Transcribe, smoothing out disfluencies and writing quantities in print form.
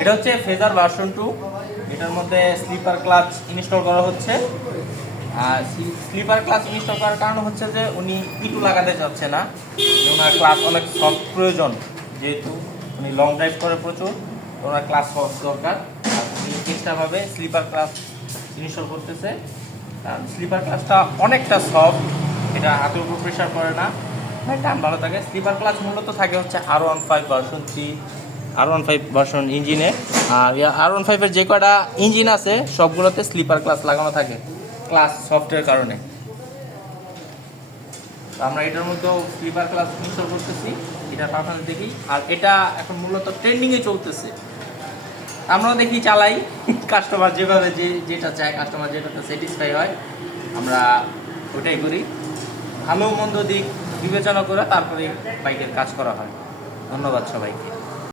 এটা হচ্ছে phasor version 2। এটার মধ্যে স্লিপার ক্লাচ ইনস্টল করা হচ্ছে। আর স্লিপার ক্লাচ ইনস্টল করার কারণ হচ্ছে যে উনি পিটু লাগাতে চাচ্ছে না, ওনার ক্লাচ অনেক সফট প্রয়োজন, যেহেতু উনি লং ড্রাইভ করে প্রচুর, ওনার ক্লাচ সফট দরকার। আর উনি এক্সট্রাভাবে স্লিপার ক্লাচ ইনস্টল করতেছে। কারণ স্লিপার ক্লাচটা অনেকটা সফট, এটা হাতের উপর প্রেশার পড়ে না, টান ভালো থাকে। স্লিপার ক্লাচ মূলত থাকে হচ্ছে R15 ভার্সন 3, R15 ভার্সন ইঞ্জিনে। আর R15-এর যে কটা ইঞ্জিন আছে সবগুলোতে স্লিপার ক্লাচ লাগানো থাকে ক্লাচ সফটের কারণে। তো আমরা এটার মধ্যেও স্লিপার ক্লাচ ইনস্টল করতেছি, এটা পারফরমেন্স দেখি। আর এটা এখন মূলত ট্রেন্ডিংয়ে চলতেছে, আমরাও দেখি চালাই, কাস্টমার যেভাবে যেটা চায়, কাস্টমার যেটাতে স্যাটিসফাই হয় আমরা ওটাই করি। ভালো মন্দ দিক বিবেচনা করে তারপরে বাইকের কাজ করা হয়। ধন্যবাদ সবাইকে।